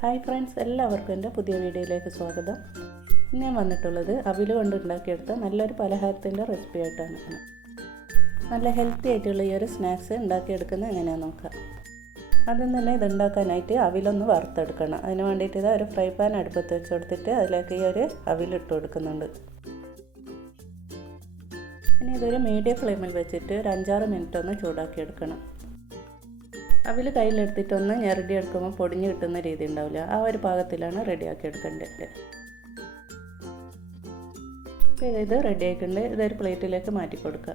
Hi friends എല്ലാവർക്കും എന്റെ പുതിയ വീഡിയോയിലേക്ക് സ്വാഗതം. ഇന്ന് ഞാൻ വന്നിട്ടുള്ളത് അവിൽ കൊണ്ട് ഉണ്ടാക്കിയെടുത്ത നല്ലൊരു പലഹാരത്തിന്റെ റെസിപ്പി ആയിട്ടാണ്. നല്ല ഹെൽത്തി ആയിട്ടുള്ള ഈ ഒരു സ്നാക്സ് ഉണ്ടാക്കിയെടുക്കുന്നത് എങ്ങനെയാണെന്ന് നോക്കാം. ആദ്യം തന്നെ ഇത് ഉണ്ടാക്കാനായിട്ട് അവിലൊന്ന് വറുത്തെടുക്കണം. അതിന് വേണ്ടിയിട്ട് ഇത് ഒരു ഫ്രൈ പാൻ അടുപ്പത്ത് വെച്ച് കൊടുത്തിട്ട് അതിലേക്ക് ഈ ഒരു അവിലിട്ട് കൊടുക്കുന്നുണ്ട്. ഇനി ഇതൊരു മീഡിയം ഫ്ലെയിമിൽ വെച്ചിട്ട് ഒരു അഞ്ചാറ് മിനിറ്റ് ഒന്ന് ചൂടാക്കി എടുക്കണം അവിൽ കയ്യിലെടുത്തിട്ടൊന്ന് ഞെരടി എടുക്കുമ്പോൾ പൊടിഞ്ഞ് കിട്ടുന്ന രീതി ഉണ്ടാവില്ല. ആ ഒരു പാകത്തിലാണ് റെഡിയാക്കി എടുക്കേണ്ടത്. അപ്പോൾ ഇത് റെഡി ആയിട്ടുണ്ട് ഇതൊരു പ്ലേറ്റിലേക്ക് മാറ്റി കൊടുക്കുക.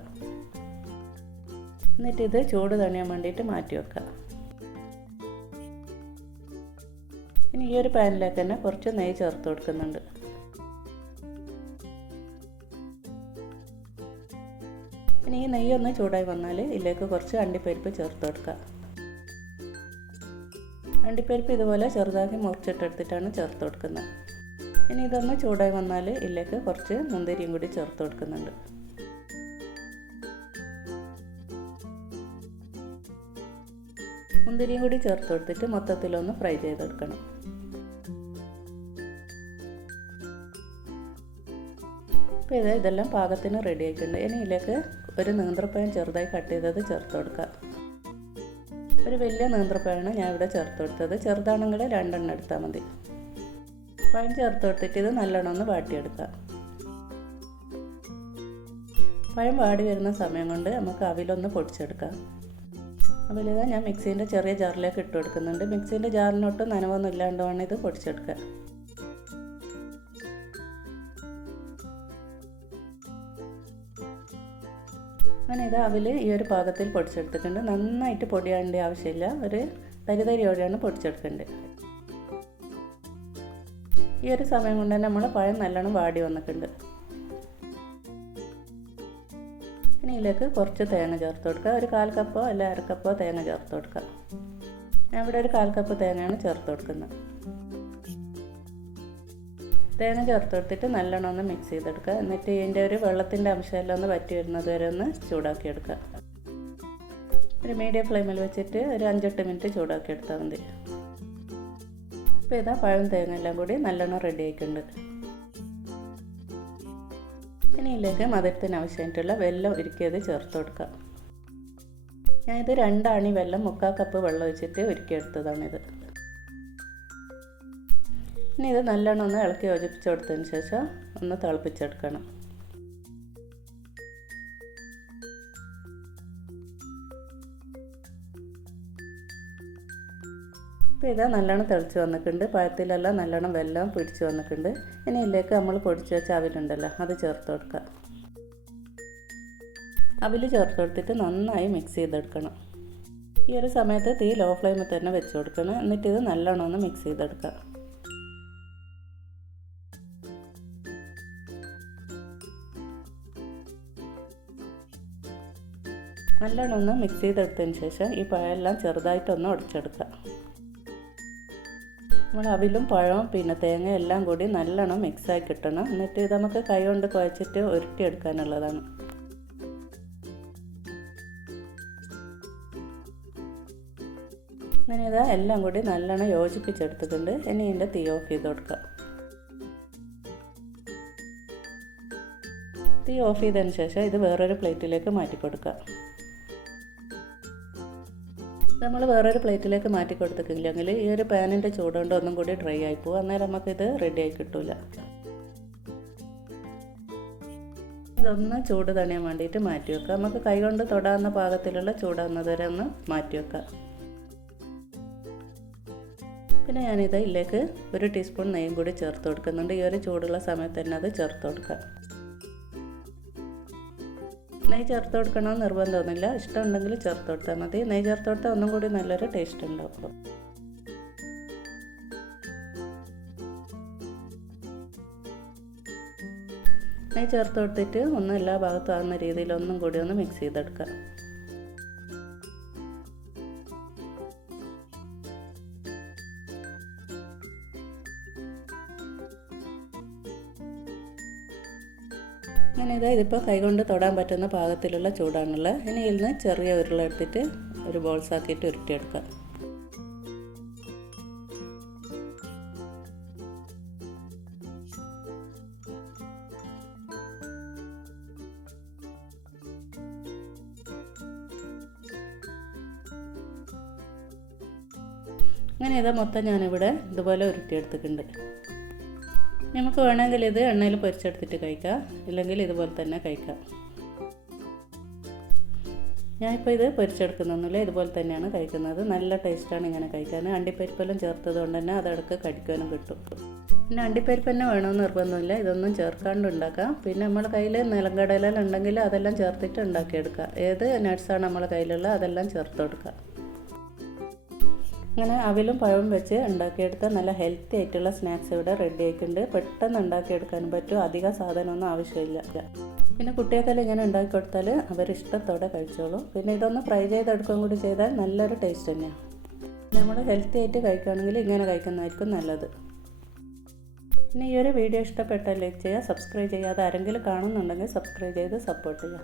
എന്നിട്ട് ഇത് ചൂട് തണിയാൻ വേണ്ടിയിട്ട് മാറ്റി വെക്കുക. ഇനി ഈ ഒരു പാനിലേക്ക് തന്നെ കുറച്ച് നെയ്യ് ചേർത്ത് കൊടുക്കുന്നുണ്ട്. ഇനി ഈ നെയ്യ് ഒന്ന് ചൂടായി വന്നാൽ ഇതിലേക്ക് കുറച്ച് അണ്ടിപ്പരിപ്പ് ചേർത്ത് കൊടുക്കുക. അണ്ടിപ്പരിപ്പ് ഇതുപോലെ ചെറുതാക്കി മുറിച്ചിട്ടെടുത്തിട്ടാണ് ചേർത്ത് കൊടുക്കുന്നത്. ഇനി ഇതൊന്ന് ചൂടായി വന്നാൽ ഇതിലേക്ക് കുറച്ച് മുന്തിരിയും കൂടി ചേർത്ത് കൊടുക്കുന്നുണ്ട്. മുന്തിരിയും കൂടി ചേർത്ത് കൊടുത്തിട്ട് മൊത്തത്തിലൊന്ന് ഫ്രൈ ചെയ്തെടുക്കണം അപ്പോൾ ഇത് ഇതെല്ലാം പാകത്തിന് റെഡി ഇനി ഇതിലേക്ക് ഒരു നേന്ത്രപ്പഴം ചെറുതായി കട്ട് ചെയ്തത് ചേർത്ത് കൊടുക്കുക ഒരു വലിയ നേന്ത്രപ്പഴമാണ് ഞാൻ ഇവിടെ ചേർത്ത് കൊടുത്തത്. ചെറുതാണെങ്കിൽ രണ്ടെണ്ണം എടുത്താൽ മതി. പഴം ചേർത്ത് കൊടുത്തിട്ട് ഇത് നല്ലോണം ഒന്ന് വാട്ടിയെടുക്കാം. പഴം വാടി വരുന്ന സമയം കൊണ്ട് നമുക്ക് അവിലൊന്ന് പൊടിച്ചെടുക്കാം. അവിലത് ഞാൻ മിക്സീന്റെ ചെറിയ ജാറിലേക്ക് ഇട്ട് കൊടുക്കുന്നുണ്ട്. മിക്സീന്റെ ജാറിനൊട്ടും നനവൊന്നും ഇല്ലാണ്ടുമാണ് ഇത് പൊടിച്ചെടുക്കുക അങ്ങനെ ഇത് അവിൽ ഈ ഒരു പാകത്തിൽ പൊടിച്ചെടുത്തിട്ടുണ്ട്. നന്നായിട്ട് പൊടിയാണ്ട ആവശ്യമില്ല. ഒരു തരിതരിയോടെയാണ് പൊടിച്ചെടുക്കേണ്ടത്. ഈ ഒരു സമയം കൊണ്ട് തന്നെ നമ്മൾ പഴം നല്ലോണം വാടി വന്നിട്ടുണ്ട്. ഇനി ഇതിലേക്ക് കുറച്ച് തേങ്ങ ചേർത്ത് കൊടുക്കുക. ഒരു കാൽ കപ്പോ അല്ല അര കപ്പോ തേങ്ങ ചേർത്ത് കൊടുക്കുക. ഞാൻ ഇവിടെ ഒരു കാൽ കപ്പ് തേങ്ങയാണ് ചേർത്ത് കൊടുക്കുന്നത്. തേങ്ങ ചേർത്ത് കൊടുത്തിട്ട് നല്ലോണം ഒന്ന് മിക്സ് ചെയ്തെടുക്കുക. എന്നിട്ട് ഇതിന്റെ ഒരു വെള്ളത്തിന്റെ അംശമെല്ലാം ഒന്ന് വറ്റി വരുന്നത് വരെ ഒന്ന് ചൂടാക്കി എടുക്കുക ഒരു മീഡിയം ഫ്ലെയിമിൽ വെച്ചിട്ട് ഒരു അഞ്ചെട്ട് മിനിറ്റ് ചൂടാക്കി എടുത്താൽ മതി. ഇപ്പോൾ ഇതാ പഴം തേങ്ങ എല്ലാം കൂടി നല്ലോണം റെഡി ആയിട്ടുണ്ട്. ഇനി ഇതിലേക്ക് മധുരത്തിന് ആവശ്യമായിട്ടുള്ള വെല്ലം ഉരുക്കിയത് ചേർത്ത് കൊടുക്കുക. ഞാനിത് രണ്ടാണി വെല്ലം മുക്കാൽ കപ്പ് വെള്ളം ഒഴിച്ചിട്ട് ഉരുക്കിയെടുത്തതാണിത്. ഇനി ഇത് നല്ലോണം ഒന്ന് ഇളക്കി യോജിപ്പിച്ച് കൊടുത്തതിന് ശേഷം ഒന്ന് തിളപ്പിച്ചെടുക്കണം. അപ്പോൾ ഇതാ നല്ലോണം തിളച്ച് വന്നിട്ടുണ്ട്. പഴത്തിലെല്ലാം നല്ലോണം വെല്ലം പിടിച്ച് വന്നിട്ടുണ്ട്. ഇനി ഇതിലേക്ക് നമ്മൾ പൊടിച്ച് വെച്ച അവിലുണ്ടല്ലോ അത് ചേർത്ത് കൊടുക്കുക. അവിൽ ചേർത്ത് കൊടുത്തിട്ട് നന്നായി മിക്സ് ചെയ്തെടുക്കണം. ഈ ഒരു സമയത്ത് തീ ലോ ഫ്ലെയിമിൽ തന്നെ വെച്ച് കൊടുക്കണം. എന്നിട്ട് ഇത് നല്ലോണം ഒന്ന് മിക്സ് ചെയ്തെടുക്കുക. നല്ലോണം ഒന്ന് മിക്സ് ചെയ്തെടുത്തതിന് ശേഷം ഈ പഴമെല്ലാം ചെറുതായിട്ടൊന്ന് ഉടച്ചെടുക്കുക നമ്മൾ അവിലും പഴവും പിന്നെ തേങ്ങ എല്ലാം കൂടി നല്ലോണം മിക്സായി കിട്ടണം. എന്നിട്ട് ഇത് നമുക്ക് കൈ കൊണ്ട് കുഴച്ചിട്ട് ഉരുട്ടിയെടുക്കാനുള്ളതാണ്. അങ്ങനെ ഇതാ എല്ലാം കൂടി നല്ലോണം യോജിപ്പിച്ചെടുത്തിട്ടുണ്ട്. ഇനി ഇതിന്റെ തീ ഓഫ് ചെയ്ത് കൊടുക്കുക. തീ ഓഫ് ചെയ്തതിന് ശേഷം ഇത് വേറൊരു പ്ലേറ്റിലേക്ക് മാറ്റി കൊടുക്കുക. നമ്മൾ വേറൊരു പ്ലേറ്റിലേക്ക് മാറ്റി കൊടുത്തിട്ടില്ലെങ്കിൽ ഈ ഒരു പാനിന്റെ ചൂടുകൊണ്ട് ഒന്നും കൂടി ഡ്രൈ ആയി പോകും അന്നേരം നമുക്കിത് റെഡി ആയി കിട്ടൂല. ഇതൊന്ന് ചൂട് തണിയാൻ വേണ്ടിയിട്ട് മാറ്റി വെക്കുക. നമുക്ക് കൈകൊണ്ട് തൊടാവുന്ന പാകത്തിലുള്ള ചൂടാവുന്നത് വരെ ഒന്ന് മാറ്റി വെക്കുക. പിന്നെ ഞാനിത് ഇതിലേക്ക് ഒരു ടീസ്പൂൺ നെയ്യും കൂടി ചേർത്ത് കൊടുക്കുന്നുണ്ട്. ഈ ഒരു ചൂടുള്ള സമയത്ത് തന്നെ അത് ചേർത്ത് കൊടുക്കുക. നെയ്യ് ചേർത്ത് കൊടുക്കണമെന്ന് നിർബന്ധമൊന്നുമില്ല ഇഷ്ടമുണ്ടെങ്കിൽ ചേർത്ത് കൊടുത്താൽ മതി. നെയ്യ് ചേർത്ത് കൊടുത്താൽ ഒന്നും കൂടി നല്ലൊരു ടേസ്റ്റ് ഉണ്ടാവും. നെയ്യ് ചേർത്ത് കൊടുത്തിട്ട് ഒന്ന് എല്ലാ ഭാഗത്തും ആകുന്ന രീതിയിൽ ഒന്നും കൂടി ഒന്ന് മിക്സ് ചെയ്തെടുക്കുക. അങ്ങനെ ഇതാ ഇതിപ്പോൾ കൈകൊണ്ട് തൊടാൻ പറ്റുന്ന പാകത്തിലുള്ള ചൂടാണുള്ളത് ഇനി ഇതിൽ നിന്ന് ചെറിയ ഉരുള എടുത്തിട്ട് ഒരു ബോൾസാക്കിയിട്ട് ഉരുട്ടിയെടുക്കാം അങ്ങനെ ഇതാ മൊത്തം ഞാനിവിടെ ഇതുപോലെ ഉരുട്ടിയെടുത്തിട്ടുണ്ട്. നമുക്ക് വേണമെങ്കിൽ ഇത് എണ്ണയിൽ പൊരിച്ചെടുത്തിട്ട് കഴിക്കാം. ഇല്ലെങ്കിൽ ഇതുപോലെ തന്നെ കഴിക്കാം. ഞാനിപ്പോൾ ഇത് പൊരിച്ചെടുക്കുന്നൊന്നുമില്ല. ഇതുപോലെ തന്നെയാണ് കഴിക്കുന്നത്. നല്ല ടേസ്റ്റാണ് ഇങ്ങനെ കഴിക്കാൻ. അണ്ടിപ്പരിപ്പെല്ലാം ചേർത്തത് കൊണ്ട് തന്നെ അതടക്ക് കടിക്കാനും കിട്ടും. പിന്നെ അണ്ടിപ്പരിപ്പ് തന്നെ വേണമെന്ന് നിർബന്ധമില്ല. ഇതൊന്നും ചേർക്കാണ്ട് ഉണ്ടാക്കാം. പിന്നെ നമ്മൾ കയ്യിൽ നിലങ്കടലെല്ലാം ഉണ്ടെങ്കിൽ അതെല്ലാം ചേർത്തിട്ട് ഉണ്ടാക്കിയെടുക്കാം. ഏത് നട്ട്സാണ് നമ്മുടെ കയ്യിലുള്ള അതെല്ലാം ചേർത്ത് കൊടുക്കുക അങ്ങനെ അവിലും പഴവും വെച്ച് ഉണ്ടാക്കിയെടുത്ത നല്ല ഹെൽത്തി ആയിട്ടുള്ള സ്നാക്സ് ഇവിടെ റെഡി ആയിട്ടുണ്ട്. പെട്ടെന്ന് ഉണ്ടാക്കിയെടുക്കാനും പറ്റും. അധിക സാധനമൊന്നും ആവശ്യമില്ല. പിന്നെ കുട്ടികൾക്കെല്ലാം ഇങ്ങനെ ഉണ്ടാക്കി കൊടുത്താൽ അവർ ഇഷ്ടത്തോടെ കഴിച്ചോളൂ. പിന്നെ ഇതൊന്ന് ഫ്രൈ ചെയ്തെടുക്കുകയും കൂടി ചെയ്താൽ നല്ലൊരു ടേസ്റ്റ് തന്നെയാണ് നമ്മൾ ഹെൽത്തി ആയിട്ട് കഴിക്കുകയാണെങ്കിൽ ഇങ്ങനെ കഴിക്കുന്നതായിരിക്കും നല്ലത്. പിന്നെ ഈ ഒരു വീഡിയോ ഇഷ്ടപ്പെട്ടാൽ ലൈക്ക് ചെയ്യുക സബ്സ്ക്രൈബ് ചെയ്യാതെ ആരെങ്കിലും കാണുന്നുണ്ടെങ്കിൽ സബ്സ്ക്രൈബ് ചെയ്ത് സപ്പോർട്ട് ചെയ്യുക.